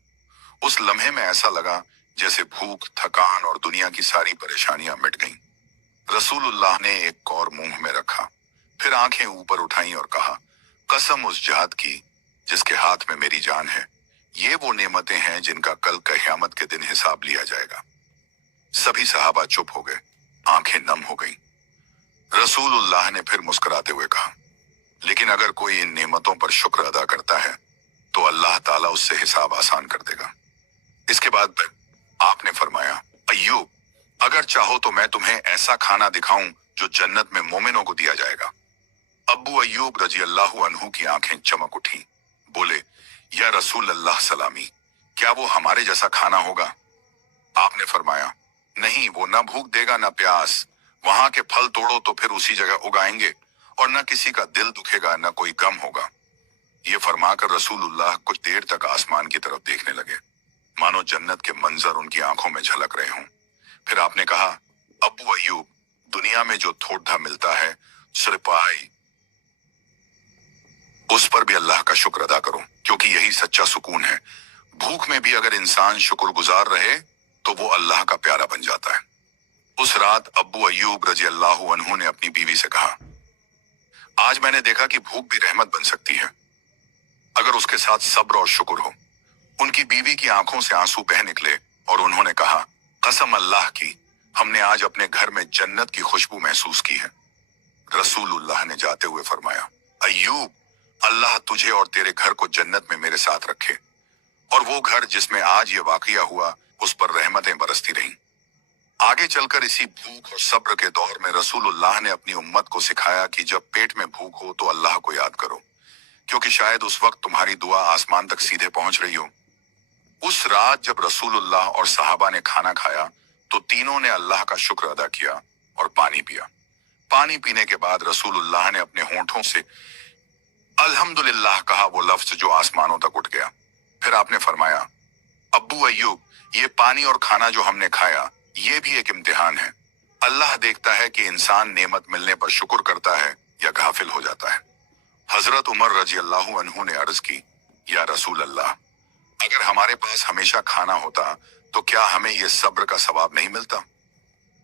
उस लम्हे में ऐसा लगा जैसे भूख, थकान और दुनिया की सारी परेशानियां मिट गईं। रसूलुल्लाह ने एक कौर मुंह में रखा, फिर आंखें ऊपर उठाई और कहा, कसम उस जात की जिसके हाथ में मेरी जान है, ये वो नेमतें हैं जिनका कल क़यामत के दिन हिसाब लिया जाएगा। सभी सहाबा चुप हो गए, आंखें नम हो गईं। रसूलुल्लाह ने फिर मुस्कुराते हुए कहा, लेकिन अगर कोई इन नेमतों पर शुक्र अदा करता है तो अल्लाह ताला उससे हिसाब आसान कर देगा। इसके बाद आपने फरमाया, अय्यूब, अगर चाहो तो मैं तुम्हें ऐसा खाना दिखाऊं जो जन्नत में मोमिनों को दिया जाएगा। अब्बू अय्यूब रजी अल्लाहु अन्हु की आंखें चमक उठी। बोले, या रसूल अल्लाह सलामी, क्या वो हमारे जैसा खाना होगा? आपने फरमाया, नहीं, वो न भूख देगा न प्यास। वहां के फल तोड़ो तो फिर उसी जगह उगाएंगे और न किसी का दिल दुखेगा न कोई गम होगा। ये फरमाकर रसूलुल्लाह कुछ देर तक आसमान की तरफ देखने लगे, मानो जन्नत के मंजर उनकी आंखों में झलक रहे हों। फिर आपने कहा, अब्बू अय्यूब, दुनिया में जो थोड़ा मिलता है सिर्फ आई, उस पर भी अल्लाह का शुक्र अदा करो, क्योंकि यही सच्चा सुकून है। भूख में भी अगर इंसान शुक्रगुजार रहे तो वो अल्लाह का प्यारा बन जाता है। उस रात अब्बू अय्यूब रजी अल्लाहु अन्हु ने अपनी बीवी से कहा, आज मैंने देखा कि भूख भी रहमत बन सकती है अगर उसके साथ सब्र और शुक्र हो। उनकी बीवी की आंखों से आंसू बह निकले और उन्होंने कहा, कसम अल्लाह की, हमने आज अपने घर में जन्नत की खुशबू महसूस की है। रसूलुल्लाह ने जाते हुए फरमाया, अय्यूब, अल्लाह तुझे और तेरे घर को जन्नत में मेरे साथ रखे, और वो घर जिसमें आज ये वाकया हुआ उस पर रहमतें बरसती रहीं। आगे चलकर इसी भूख और सब्र के दौर में रसूलुल्लाह ने अपनी उम्मत को सिखाया कि जब पेट में भूख हो तो अल्लाह को याद करो, क्योंकि शायद उस वक्त तुम्हारी दुआ आसमान तक सीधे पहुंच रही हो। उस रात जब रसूलुल्लाह और सहाबा ने खाना खाया तो तीनों ने अल्लाह का शुक्र अदा किया और पानी पिया। पानी पीने के बाद रसूलुल्लाह ने अपने होंठों से अल्हम्दुलिल्लाह कहा, वो लफ्ज जो आसमानों तक उठ गया। फिर आपने फरमाया, अब्बू अय्यूब, ये पानी और खाना जो हमने खाया ये भी एक इम्तिहान है। अल्लाह देखता है कि इंसान नेमत मिलने पर शुक्र करता है या गाफिल हो जाता है। हजरत उमर रजी अल्लाह अन्हु ने अर्ज की, या रसूल अल्लाह, अगर हमारे पास हमेशा खाना होता तो क्या हमें यह सब्र का सवाब नहीं मिलता?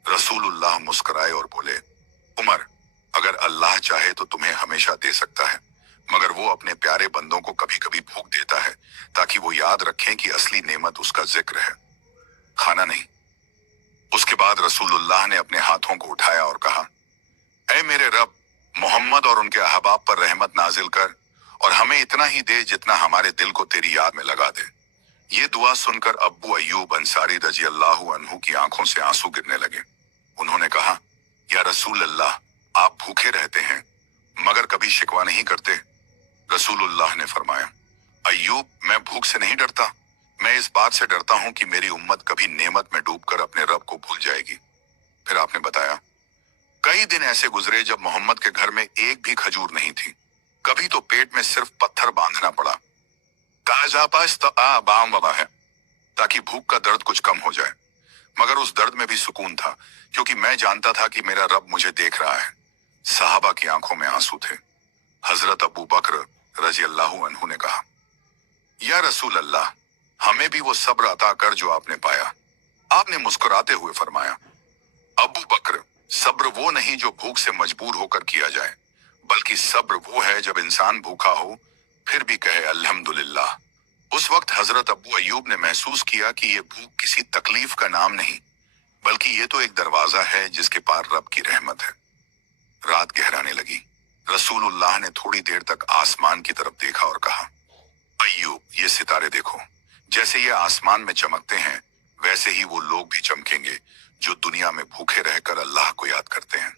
रसूलुल्लाह मुस्कुराए और बोले, उमर, अगर अल्लाह चाहे तो तुम्हें हमेशा दे सकता है, मगर वो अपने प्यारे बंदों को कभी कभी भूख देता है ताकि वो याद रखें कि असली नेमत उसका जिक्र है, खाना नहीं। उसके बाद रसूलुल्लाह ने अपने हाथों को उठाया और कहा, ऐ मेरे रब, मोहम्मद और उनके अहबाब पर रहमत नाजिल कर और हमें इतना ही दे जितना हमारे दिल को तेरी याद में लगा दे। ये दुआ सुनकर अब्बू अय्यूब अंसारी रजी अल्लाह अन्हु की आंखों से आंसू गिरने लगे। उन्होंने कहा, या रसूल अल्लाह, आप भूखे रहते हैं मगर कभी शिकवा नहीं करते। रसूलुल्लाह ने फरमाया, अय्यूब, मैं भूख से नहीं डरता, मैं इस बात से डरता हूं कि मेरी उम्मत कभी नेमत में डूबकर अपने रब को भूल जाएगी। फिर आपने बताया, कई दिन ऐसे गुजरे जब मोहम्मद के घर में एक भी खजूर नहीं थी। कभी तो पेट में सिर्फ पत्थर बांधना पड़ा, है ताकि भूख का दर्द कुछ कम हो जाए। मगर उस दर्द में भी सुकून था, क्योंकि मैं जानता था कि मेरा रब मुझे देख रहा है। सहाबा की आंखों में आंसू थे। हजरत अबू बकर रजी अल्लाह अन्हु ने कहा, या रसूल अल्लाह, हमें भी वो सब्र अता कर जो आपने पाया। आपने मुस्कुराते हुए फरमाया, अबू बकर, सब्र वो नहीं जो भूख से मजबूर होकर किया जाए, बल्कि सब्र वो है जब इंसान भूखा हो फिर भी कहे अल्हम्दुलिल्लाह। उस वक्त हजरत अबू अय्यूब ने महसूस किया कि ये भूख किसी तकलीफ का नाम नहीं, बल्कि ये तो एक दरवाजा है जिसके पार रब की रहमत है। रात गहराने लगी। रसूलुल्लाह ने थोड़ी देर तक आसमान की तरफ देखा और कहा, अय्यूब, ये सितारे देखो, जैसे ये आसमान में चमकते हैं वैसे ही वो लोग भी चमकेंगे जो दुनिया में भूखे रहकर अल्लाह को याद करते हैं।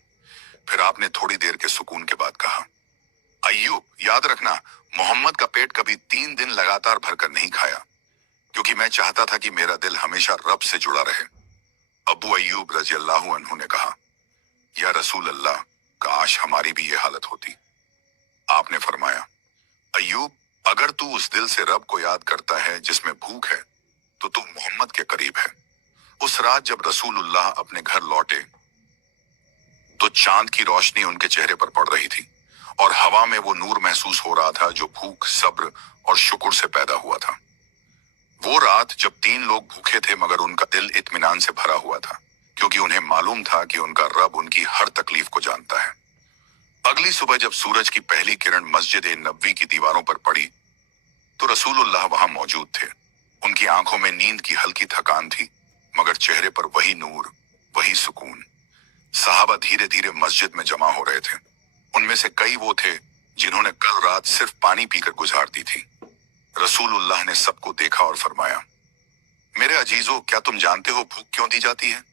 फिर आपने थोड़ी देर के सुकून के बाद कहा, अय्यूब, याद रखना, मोहम्मद का पेट कभी 3 दिन लगातार भरकर नहीं खाया, क्योंकि मैं चाहता था कि मेरा दिल हमेशा रब से जुड़ा रहे। अबू अय्यूब रजी अल्लाह अन्हु ने कहा, या रसूल अल्लाह, काश हमारी भी ये हालत होती। आपने फरमाया, अय्यूब, अगर तू उस दिल से रब को याद करता है जिसमें भूख है तो तू मोहम्मद के करीब है। उस रात जब रसूलुल्लाह अपने घर लौटे तो चांद की रोशनी उनके चेहरे पर पड़ रही थी और हवा में वो नूर महसूस हो रहा था जो भूख, सब्र और शुक्र से पैदा हुआ था। वो रात जब 3 लोग भूखे थे मगर उनका दिल इत्मीनान से भरा हुआ था, क्योंकि उन्हें मालूम था कि उनका रब उनकी हर तकलीफ को जानता है। अगली सुबह जब सूरज की पहली किरण मस्जिद नबवी की दीवारों पर पड़ी तो रसूलुल्लाह वहां मौजूद थे। उनकी आंखों में नींद की हल्की थकान थी, मगर चेहरे पर वही नूर, वही सुकून। सहाबा धीरे धीरे मस्जिद में जमा हो रहे थे। उनमें से कई वो थे जिन्होंने कल रात सिर्फ पानी पीकर गुजार दी थी। रसूलुल्लाह ने सबको देखा और फरमाया, मेरे अजीजों, क्या तुम जानते हो भूख क्यों दी जाती है?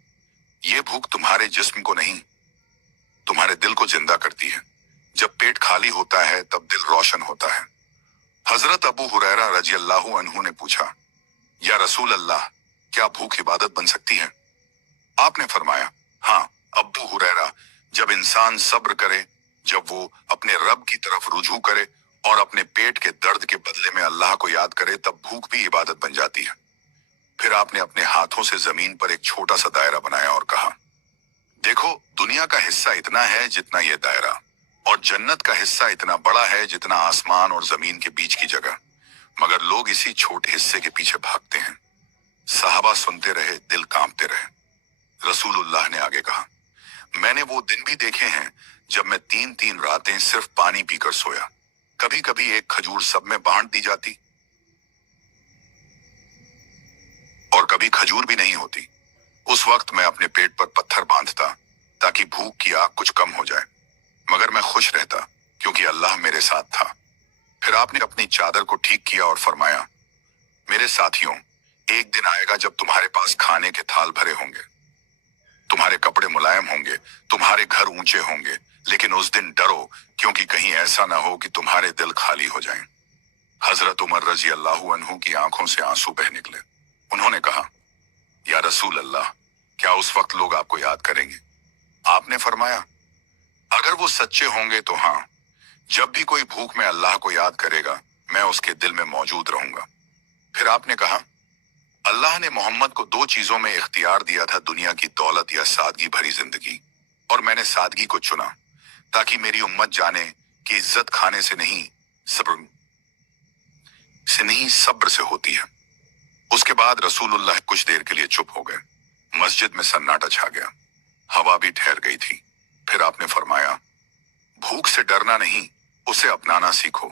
ये भूख तुम्हारे जिस्म को नहीं, तुम्हारे दिल को जिंदा करती है। जब पेट खाली होता है तब दिल रोशन होता है। हजरत अबू हुरैरा रजी अल्लाह अन्हु ने पूछा, या रसूल अल्लाह, क्या भूख इबादत बन सकती है? आपने फरमाया, हाँ अबू हुरैरा, जब इंसान सब्र करे, जब वो अपने रब की तरफ रुजू करे और अपने पेट के दर्द के बदले में अल्लाह को याद करे, तब भूख भी इबादत बन जाती है। फिर आपने अपने हाथों से जमीन पर एक छोटा सा दायरा बनाया और कहा, देखो, दुनिया का हिस्सा इतना है जितना यह दायरा, और जन्नत का हिस्सा इतना बड़ा है जितना आसमान और जमीन के बीच की जगह, मगर लोग इसी छोटे हिस्से के पीछे भागते हैं। साहबा सुनते रहे, दिल कांपते रहे। रसूलुल्लाह ने आगे कहा, मैंने वो दिन भी देखे हैं जब मैं 3-3 रातें सिर्फ पानी पीकर सोया। कभी कभी एक खजूर सब में बांट दी जाती और कभी खजूर भी नहीं होती। उस वक्त मैं अपने पेट पर पत्थर बांधता ताकि भूख की आग कुछ कम हो जाए, मगर मैं खुश रहता क्योंकि अल्लाह मेरे साथ था। फिर आपने अपनी चादर को ठीक किया और फरमाया, मेरे साथियों, एक दिन आएगा जब तुम्हारे पास खाने के थाल भरे होंगे, तुम्हारे कपड़े मुलायम होंगे, तुम्हारे घर ऊंचे होंगे, लेकिन उस दिन डरो, क्योंकि कहीं ऐसा ना हो कि तुम्हारे दिल खाली हो जाएं। हजरत उमर रजी अल्लाह अन्हु की आंखों से आंसू बह निकले। उन्होंने कहा, या रसूल अल्लाह, क्या उस वक्त लोग आपको याद करेंगे? आपने फरमाया, अगर वो सच्चे होंगे तो हाँ। जब भी कोई भूख में अल्लाह को याद करेगा, मैं उसके दिल में मौजूद रहूंगा। फिर आपने कहा, अल्लाह ने मोहम्मद को दो चीजों में इख्तियार दिया था, दुनिया की दौलत या सादगी भरी जिंदगी, और मैंने सादगी को चुना ताकि मेरी उम्मत जाने कि इज्जत खाने से नहीं सब्र से होती है। उसके बाद रसूलुल्लाह कुछ देर के लिए चुप हो गए। मस्जिद में सन्नाटा छा गया, हवा भी ठहर गई थी। फिर आपने फरमाया, भूख से डरना नहीं, उसे अपनाना सीखो,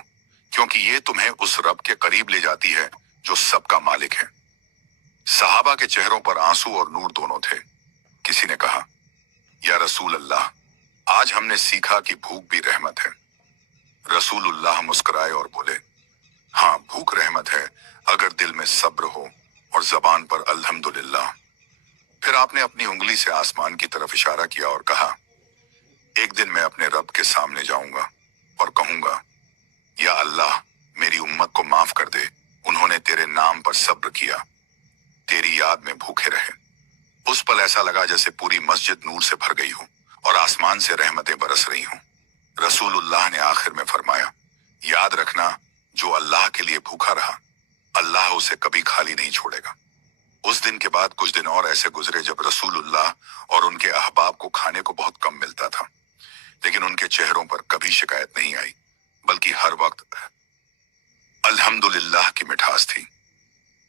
क्योंकि ये तुम्हें उस रब के करीब ले जाती है जो सबका मालिक है। सहाबा के चेहरों पर आंसू और नूर दोनों थे। किसी ने कहा, या रसूल अल्लाह, आज हमने सीखा कि भूख भी रहमत है। रसूलुल्लाह मुस्कुराए और बोले, हाँ, भूख रहमत है अगर दिल में सब्र हो और जबान पर अल्हम्दुलिल्लाह। फिर आपने अपनी उंगली से आसमान की तरफ इशारा किया और कहा, एक दिन मैं अपने रब के सामने जाऊंगा और कहूंगा, या अल्लाह, मेरी उम्मत को माफ कर दे, उन्होंने तेरे नाम पर सब्र किया, तेरी याद में भूखे रहे। उस पल ऐसा लगा जैसे पूरी मस्जिद नूर से भर गई हो और आसमान से रहमतें बरस रही हों। रसूलुल्लाह ने आखिर में फरमाया, याद रखना, जो अल्लाह के लिए भूखा रहा, अल्लाह उसे कभी खाली नहीं छोड़ेगा। उस दिन के बाद कुछ दिन और ऐसे गुजरे जब रसूलुल्लाह और उनके अहबाब को खाने को बहुत कम मिलता था, लेकिन उनके चेहरों पर कभी शिकायत नहीं आई, बल्कि हर वक्त अल्हम्दुलिल्लाह की मिठास थी।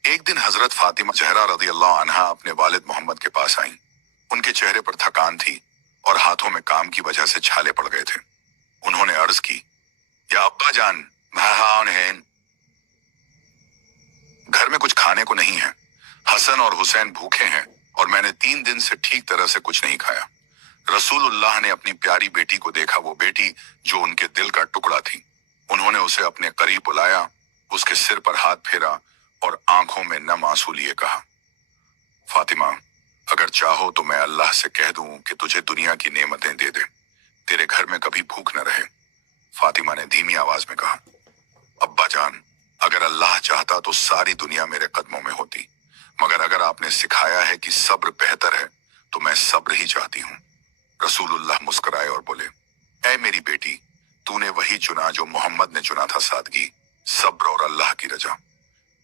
एक दिन हजरत फातिमा ज़हरा रज़ी अल्लाह अन्हा अपने वालिद मोहम्मद के पास आईं। उनके चेहरे पर थकान थी और हाथों में काम की वजह से छाले पड़ गए थे। उन्होंने अर्ज की, या अब्बा जान, घर में कुछ खाने को नहीं है। हसन और हुसैन भूखे हैं और मैंने 3 दिन से ठीक तरह से कुछ नहीं खाया। रसूलुल्लाह ने अपनी प्यारी बेटी को देखा, वो बेटी जो उनके दिल का टुकड़ा थी। उन्होंने उसे अपने करीब बुलाया, उसके सिर पर हाथ फेरा और आंखों में नम आंसू लिए कहा, फातिमा, अगर चाहो तो मैं अल्लाह से कह दूं कि तुझे दुनिया की नेमतें दे दे, तेरे घर में कभी भूख न रहे। फातिमा ने धीमी आवाज में कहा, अब्बा जान, अगर अल्लाह चाहता तो सारी दुनिया मेरे कदमों में होती, मगर अगर आपने सिखाया है कि सब्र बेहतर है तो मैं सब्र ही चाहती हूँ। रसूलुल्लाह मुस्कुराए और बोले, ऐ मेरी बेटी, तूने वही चुना जो मोहम्मद ने चुना था, सादगी, सब्र और अल्लाह की रजा।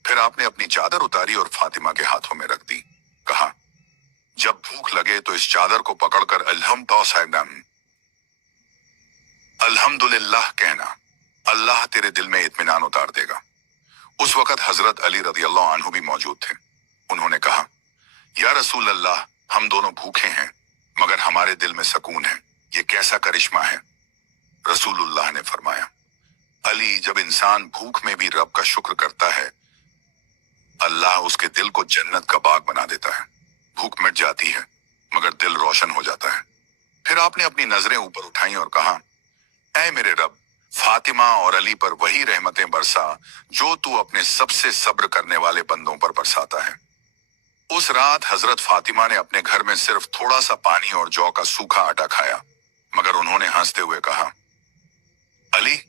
फिर आपने अपनी चादर उतारी और फातिमा के हाथों में रख दी। कहा, जब भूख लगे तो इस चादर को पकड़कर अल्हम्दुलिल्लाह कहना, अल्लाह तेरे दिल में इत्मीनान उतार देगा। उस वक्त हजरत अली रज़ियल्लाहु अन्हु भी मौजूद थे। उन्होंने कहा, या रसूल अल्लाह, हम दोनों भूखे हैं मगर हमारे दिल में सुकून है, ये कैसा करिश्मा है? रसूलुल्लाह ने फरमाया, अली, जब इंसान भूख में भी रब का शुक्र करता है, अल्लाह उसके दिल को जन्नत का बाग बना देता है। भूख मिट जाती है मगर दिल रोशन हो जाता है। फिर आपने अपनी नजरें ऊपर उठाई और कहा, ऐ मेरे रब, फातिमा और अली पर वही रहमतें बरसा जो तू अपने सबसे सब्र करने वाले बंदों पर बरसाता है। उस रात हजरत फातिमा ने अपने घर में सिर्फ थोड़ा सा पानी और जौ का सूखा आटा खाया, मगर उन्होंने हंसते हुए कहा, अली,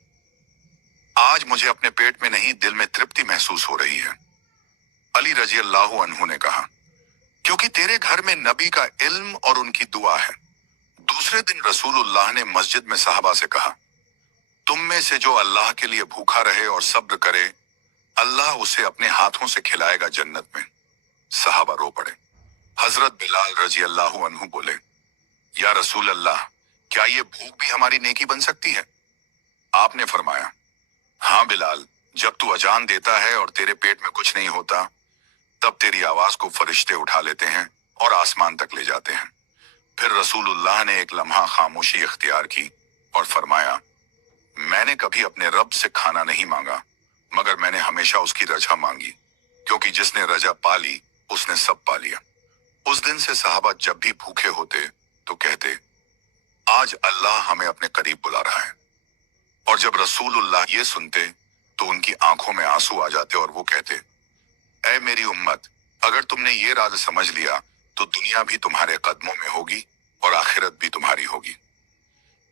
आज मुझे अपने पेट में नहीं, दिल में तृप्ति महसूस हो रही है। अली रजी अल्लाह अन्हु ने कहा, क्योंकि तेरे घर में नबी का इल्म और उनकी दुआ है। दूसरे दिन रसूलुल्लाह ने मस्जिद में साहबा से कहा, तुम में से जो अल्लाह के लिए भूखा रहे और सब्र करे, अल्लाह उसे अपने हाथों से खिलाएगा जन्नत में। साहबा रो पड़े। हजरत बिलाल रजी अल्लाह अन्हु बोले, या रसूल अल्लाह, क्या ये भूख भी हमारी नेकी बन सकती है? आपने फरमाया, हाँ बिलाल, जब तू अजान देता है और तेरे पेट में कुछ नहीं होता, तब तेरी आवाज को फरिश्ते उठा लेते हैं और आसमान तक ले जाते हैं। फिर रसूलुल्लाह ने एक लम्हा खामोशी इख्तियार की और फरमाया, मैंने कभी अपने रब से खाना नहीं मांगा, मगर मैंने हमेशा उसकी रजा मांगी, क्योंकि जिसने रजा पाली उसने सब पा लिया। उस दिन से साहबा जब भी भूखे होते तो कहते, आज अल्लाह हमें अपने करीब बुला रहा है। और जब रसूलुल्लाह ये सुनते तो उनकी आंखों में आंसू आ जाते और वो कहते, ऐ मेरी उम्मत, अगर तुमने ये राज समझ लिया तो दुनिया भी तुम्हारे कदमों में होगी और आखिरत भी तुम्हारी होगी।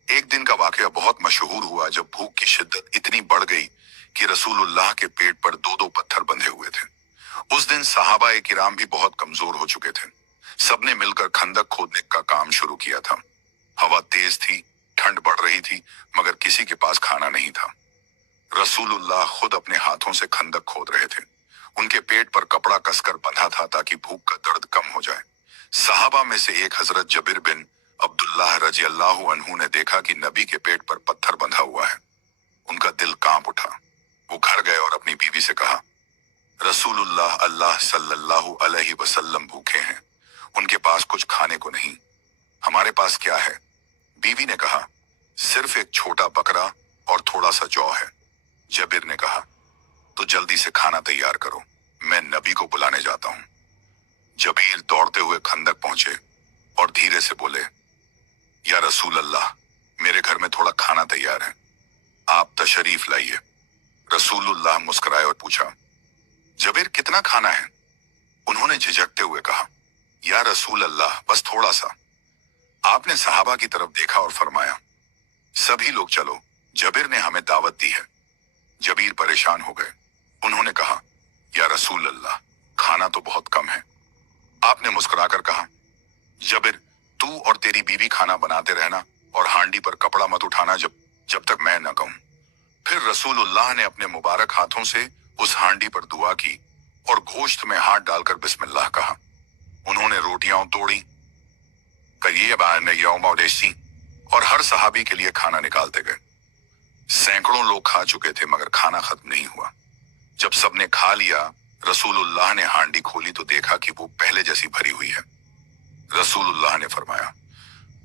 एक दिन का वाकया बहुत मशहूर हुआ जब भूख की शिद्दत इतनी बढ़ गई कि रसूलुल्लाह के पेट पर दो दो पत्थर बंधे हुए थे। उस दिन सहाबा किराम भी बहुत कमजोर हो चुके थे। सबने मिलकर खंदक खोदने का काम शुरू किया था। हवा तेज थी, ठंड बढ़ रही थी, मगर किसी के पास खाना नहीं था। रसूलुल्लाह खुद अपने हाथों से खंदक खोद रहे थे। उनके पेट पर कपड़ा कसकर बंधा था ताकि भूख का दर्द कम हो जाए। सहाबा में से एक हजरत जबीर बिन अब्दुल्लाह रजी अल्लाह अन्हु ने देखा कि नबी के पेट पर पत्थर बंधा हुआ है। उनका दिल कांप उठा। वो घर गए और अपनी बीवी से कहा, रसूलुल्लाह अल्लाह सल्लल्लाहु अलैहि वसल्लम भूखे हैं, उनके पास कुछ खाने को नहीं, हमारे पास क्या है? बीवी ने कहा, सिर्फ एक छोटा बकरा और थोड़ा सा जौ है। जबीर ने कहा, तो जल्दी से खाना तैयार करो, मैं नबी को बुलाने जाता हूं। जबीर दौड़ते हुए खंदक पहुंचे और धीरे से बोले, या रसूल अल्लाह, मेरे घर में थोड़ा खाना तैयार है, आप तशरीफ लाइए। रसूलुल्लाह मुस्कुराए और पूछा, जबीर कितना खाना है? उन्होंने झिझकते हुए कहा, या रसूल अल्लाह, बस थोड़ा सा। आपने सहाबा की तरफ देखा और फरमाया, सभी लोग चलो, जबीर ने हमें दावत दी है। जबीर परेशान हो गए। उन्होंने कहा, या रसूल अल्लाह, खाना तो बहुत कम है। आपने मुस्कुराकर कहा, जबीर, तू और तेरी बीवी खाना बनाते रहना और हांडी पर कपड़ा मत उठाना जब तक मैं न कहूं। फिर रसूलुल्लाह ने अपने मुबारक हाथों से उस हांडी पर दुआ की और गोश्त में हाथ डालकर बिस्मिल्लाह कहा। उन्होंने रोटियां तोड़ी, करिए और हर सहाबी के लिए खाना निकालते गए। सैकड़ों लोग खा चुके थे मगर खाना खत्म नहीं हुआ। जब सबने खा लिया, रसूलुल्लाह ने हांडी खोली तो देखा कि वो पहले जैसी भरी हुई है। रसूलुल्लाह ने फरमाया,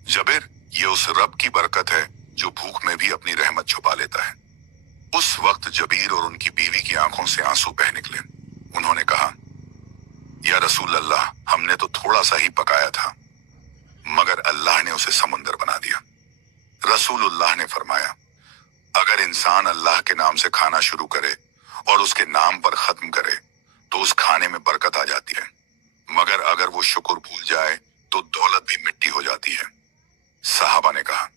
जबीर, ये उस रब की बरकत है जो भूख में भी अपनी रहमत छुपा लेता है। उस वक्त जबीर और उनकी बीवी की आंखों से आंसू बह निकले। उन्होंने कहा, या रसूल अल्लाह, हमने तो थोड़ा सा ही पकाया था मगर अल्लाह ने उसे समुंदर बना दिया। रसूलुल्लाह ने फरमाया, अगर इंसान अल्लाह के नाम से खाना शुरू करे और उसके नाम पर खत्म करे तो उस खाने में बरकत आ जाती है, मगर अगर वो शुक्र भूल जाए तो दौलत भी मिट्टी हो जाती है। सहाबा ने कहा,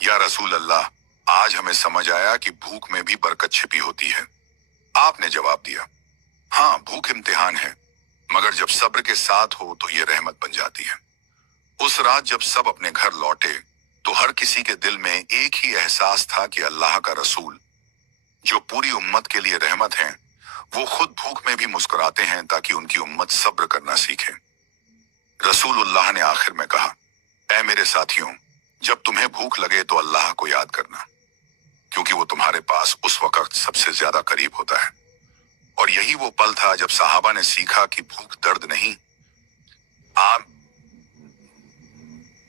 या रसूल अल्लाह, आज हमें समझ आया कि भूख में भी बरकत छिपी होती है। आपने जवाब दिया, हाँ, भूख इम्तिहान है, मगर जब सब्र के साथ हो तो ये रहमत बन जाती है। उस रात जब सब अपने घर लौटे तो हर किसी के दिल में एक ही एहसास था कि अल्लाह का रसूल, जो पूरी उम्मत के लिए रहमत हैं, वो खुद भूख में भी मुस्कुराते हैं ताकि उनकी उम्मत सब्र करना सीखे। रसूलुल्लाह ने आखिर में कहा, ऐ मेरे साथियों, जब तुम्हें भूख लगे तो अल्लाह को याद करना, क्योंकि वो तुम्हारे पास उस वक्त सबसे ज्यादा करीब होता है। और यही वो पल था जब सहाबा ने सीखा कि भूख दर्द नहीं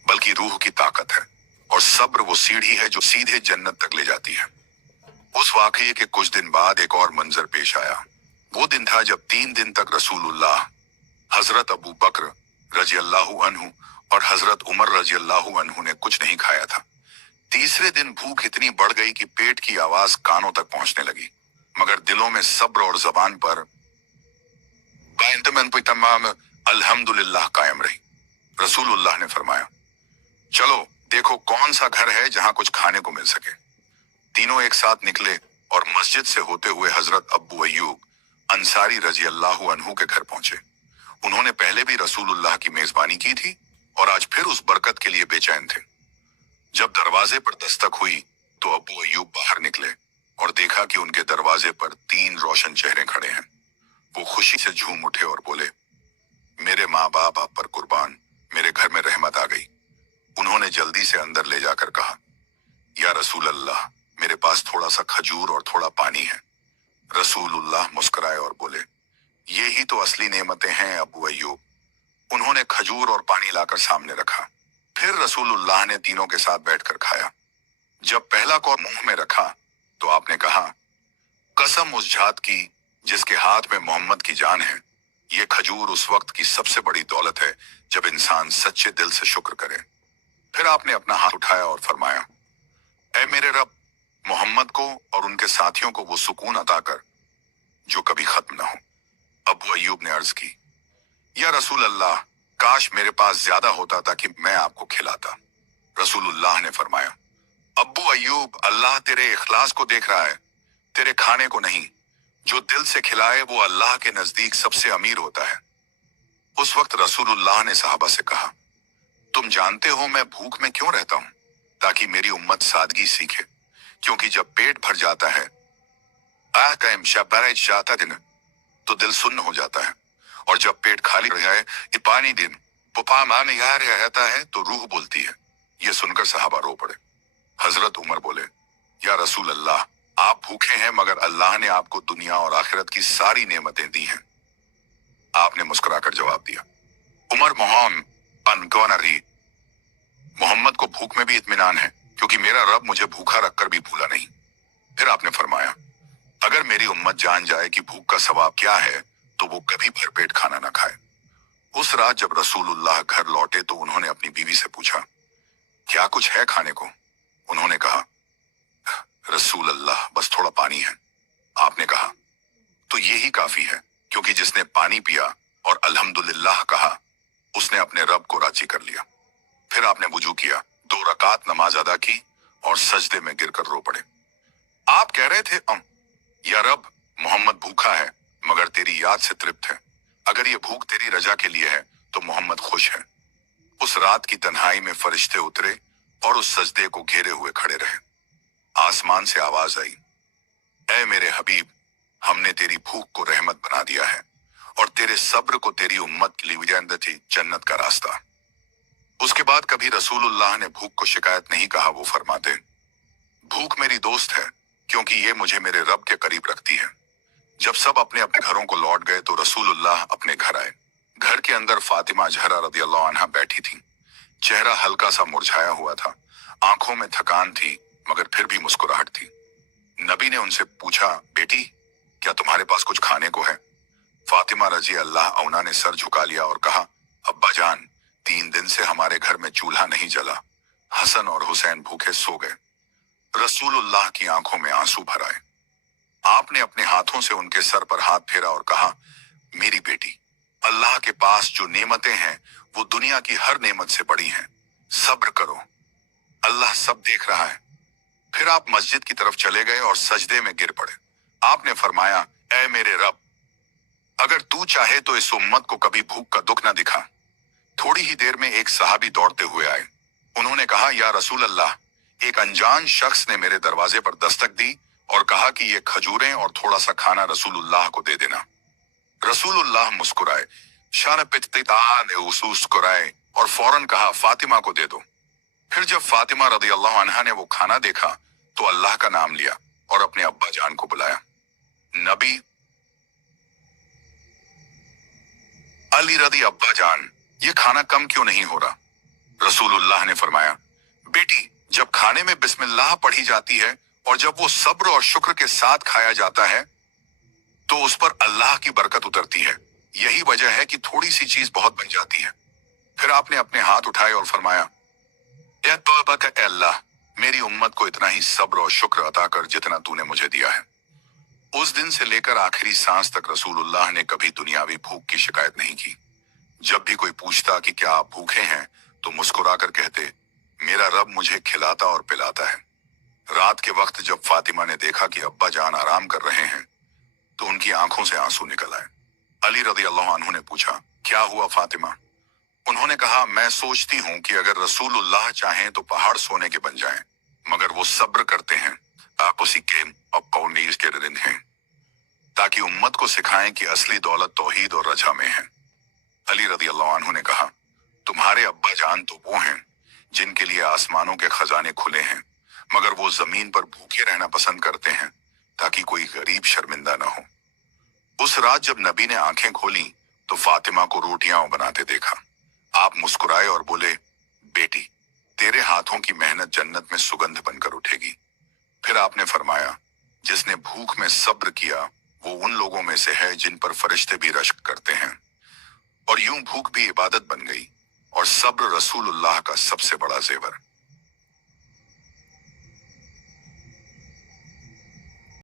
बल्कि रूह की ताकत है और सब्र वो सीढ़ी है जो सीधे जन्नत तक ले जाती है। उस वाकये के कुछ दिन बाद एक और मंजर पेश आया। वो दिन था जब 3 दिन तक रसूलुल्लाह, हजरत अबू बकर रजी अल्लाहु अन्हु और हजरत उमर रजी अल्लाहु अन्हु ने कुछ नहीं खाया था। तीसरे दिन भूख इतनी बढ़ गई कि पेट की आवाज कानों तक पहुंचने लगी, मगर दिलों में सब्र और जबान पर तमाम अल्हम्दुलिल्लाह कायम रही। रसूलुल्लाह ने फरमाया, चलो देखो कौन सा घर है जहां कुछ खाने को मिल सके। तीनों एक साथ निकले और मस्जिद से होते हुए हजरत अब्बू अय्यूब अंसारी रजी अल्लाहु अन्हु के घर पहुंचे। उन्होंने पहले भी रसूलुल्लाह की मेजबानी की थी और आज फिर उस बरकत के लिए बेचैन थे। जब दरवाजे पर दस्तक हुई तो अब्बू अय्यूब बाहर निकले और देखा कि उनके दरवाजे पर 3 रोशन चेहरे खड़े हैं। वो खुशी से झूम उठे और बोले, मेरे माँ बाप आप पर कुर्बान, मेरे घर में रहमत आ गई। उन्होंने जल्दी से अंदर ले जाकर कहा, या रसूल अल्लाह, मेरे पास थोड़ा सा खजूर और थोड़ा पानी है। रसूलुल्लाह मुस्कुराए और बोले, ये ही तो असली नेमतें हैं अबू अय्यूब। उन्होंने खजूर और पानी लाकर सामने रखा। फिर रसूलुल्लाह ने तीनों के साथ बैठकर खाया। जब पहला कौर मुंह में रखा तो आपने कहा, कसम उस जात की जिसके हाथ में मोहम्मद की जान है, ये खजूर उस वक्त की सबसे बड़ी दौलत है जब इंसान सच्चे दिल से शुक्र करे। फिर आपने अपना हाथ उठाया और फरमाया, ऐ मेरे रब, मोहम्मद को और उनके साथियों को वो सुकून अता कर जो कभी खत्म न हो। अबू अय्यूब ने अर्ज की, या रसूल अल्लाह, काश मेरे पास ज्यादा होता ताकि मैं आपको खिलाता। रसूलुल्लाह ने फरमाया, अब्बू अय्यूब, अल्लाह तेरे इखलास को देख रहा है, तेरे खाने को नहीं। जो दिल से खिलाए वो अल्लाह के नजदीक सबसे अमीर होता है। उस वक्त रसूलुल्लाह ने सहाबा से कहा, तुम जानते हो मैं भूख में क्यों रहता हूं? ताकि मेरी उम्मत सादगी सीखे, क्योंकि जब पेट भर जाता है जाता दिन तो दिल सुन्न हो जाता है, और जब पेट खाली रह जाए पानी दिन रहता है तो रूह बोलती है। ये सुनकर सहाबा रो पड़े। हजरत उमर बोले, या रसूल अल्लाह, आप भूखे हैं मगर अल्लाह ने आपको दुनिया और आखिरत की सारी नेमतें दी हैं। आपने मुस्कुराकर जवाब दिया, उमर मोहम्मद को भूख में भी इत्मीनान है, क्योंकि मेरा रब मुझे भूखा रखकर भी भूला नहीं। फिर आपने फरमाया, अगर मेरी उम्मत जान जाए कि भूख का सवाब क्या है तो वो कभी भरपेट खाना ना खाए। उस रात जब रसूलुल्लाह घर लौटे तो उन्होंने अपनी बीवी से पूछा, क्या कुछ है खाने को? उन्होंने कहा, रसूल अल्लाह, बस थोड़ा पानी है। आपने कहा, तो यही काफी है, क्योंकि जिसने पानी पिया और अल्हम्दुलिल्लाह कहा उसने अपने रब को राजी कर लिया। फिर आपने वुजू किया, 2 रकात नमाज अदा की और सजदे में गिरकर रो पड़े। आप कह रहे थे, या रब, मोहम्मद भूखा है मगर तेरी याद से तृप्त है। अगर ये भूख तेरी रजा के लिए है तो मोहम्मद खुश है। उस रात की तन्हाई में फरिश्ते उतरे और उस सजदे को घेरे हुए खड़े रहे। आसमान से आवाज आई, ऐ मेरे हबीब, हमने तेरी भूख को रहमत बना दिया है और तेरे सब्र को तेरी उम्मत के लिए थी जन्नत का रास्ता। उसके बाद कभी रसूलुल्लाह ने भूख को शिकायत नहीं कहा। वो फरमाते, भूख मेरी दोस्त है, क्योंकि ये मुझे मेरे रब के करीब रखती है। जब सब अपने अपने घरों को लौट गए तो रसूलुल्लाह अपने घर आए। घर के अंदर फातिमा ज़हरा रदियल्लाहु अन्हा बैठी थी। चेहरा हल्का सा मुरझाया हुआ था, आंखों में थकान थी मगर फिर भी मुस्कुराहट थी। नबी ने उनसे पूछा, बेटी, क्या तुम्हारे पास कुछ खाने को है? फातिमा रजी अल्लाह अन्हा ने सर झुका लिया और कहा, अब्बा जान, 3 दिन से हमारे घर में चूल्हा नहीं जला। हसन और हुसैन भूखे सो गए। रसूलुल्लाह की आंखों में आंसू भर आए। आपने अपने हाथों से उनके सर पर हाथ फेरा और कहा, मेरी बेटी, अल्लाह के पास जो नेमतें हैं वो दुनिया की हर नेमत से बड़ी हैं। सब्र करो, अल्लाह सब देख रहा है। फिर आप मस्जिद की तरफ चले गए और सजदे में गिर पड़े। आपने फरमाया, ऐ मेरे रब, अगर तू चाहे तो इस उम्मत को कभी भूख का दुख न दिखा। थोड़ी ही देर में एक सहाबी दौड़ते हुए आए। उन्होंने कहा, या रसूल अल्लाह, एक अनजान शख्स ने मेरे दरवाजे पर दस्तक दी और कहा कि ये खजूरें और थोड़ा सा खाना रसूलुल्लाह को दे देना। रसूलुल्लाह मुस्कुराए, मुस्कुराए और फौरन कहा, फातिमा को दे दो। फिर जब फातिमा रदियल्लाहु अन्हा ने वो खाना देखा तो अल्लाह का नाम लिया और अपने अब्बा जान को बुलाया। नबी अली रदी, अब्बा जान, ये खाना कम क्यों नहीं हो रहा? रसूलुल्लाह ने फरमाया, बेटी, जब खाने में बिस्मिल्लाह पढ़ी जाती है और जब वो सब्र और शुक्र के साथ खाया जाता है तो उस पर अल्लाह की बरकत उतरती है। यही वजह है कि थोड़ी सी चीज बहुत बन जाती है। फिर आपने अपने हाथ उठाए और फरमाया, या तौबा का अल्लाह, मेरी उम्मत को इतना ही सब्र और शुक्र अता कर जितना तूने मुझे दिया है। उस दिन से लेकर आखिरी सांस तक रसूलुल्लाह ने कभी दुनियावी भूख की शिकायत नहीं की। जब भी कोई पूछता कि क्या आप भूखे हैं तो मुस्कुराकर कहते, मेरा रब मुझे खिलाता और पिलाता है। रात के वक्त जब फातिमा ने देखा कि अब्बा जान आराम कर रहे हैं तो उनकी आंखों से आंसू निकल आए। अली रदियल्लाहु अन्हु ने पूछा, क्या हुआ फातिमा? उन्होंने कहा, मैं सोचती हूँ कि अगर रसूलुल्लाह चाहें तो पहाड़ सोने के बन जाएं, मगर वो सब्र करते हैं। आप उसी के अपौनीस के रिंद हैं, ताकि उम्मत को सिखाएं कि असली दौलत तौहीद और रजा में है। अली रदियल्लाहु अन्हु ने कहा, तुम्हारे अब्बा जान तो वो हैं जिनके लिए आसमानों के खजाने खुले हैं, मगर वो जमीन पर भूखे रहना पसंद करते हैं ताकि कोई गरीब शर्मिंदा ना हो। उस रात जब नबी ने आंखें खोली तो फातिमा को रोटियां बनाते देखा। आप मुस्कुराए और बोले, बेटी, तेरे हाथों की मेहनत जन्नत में सुगंध बनकर उठेगी। फिर आपने फरमाया, जिसने भूख में सब्र किया वो उन लोगों में से है जिन पर फरिश्ते भी रश्क करते हैं। और यूं भूख भी इबादत बन गई और सब्र रसूलुल्लाह का सबसे बड़ा जेवर।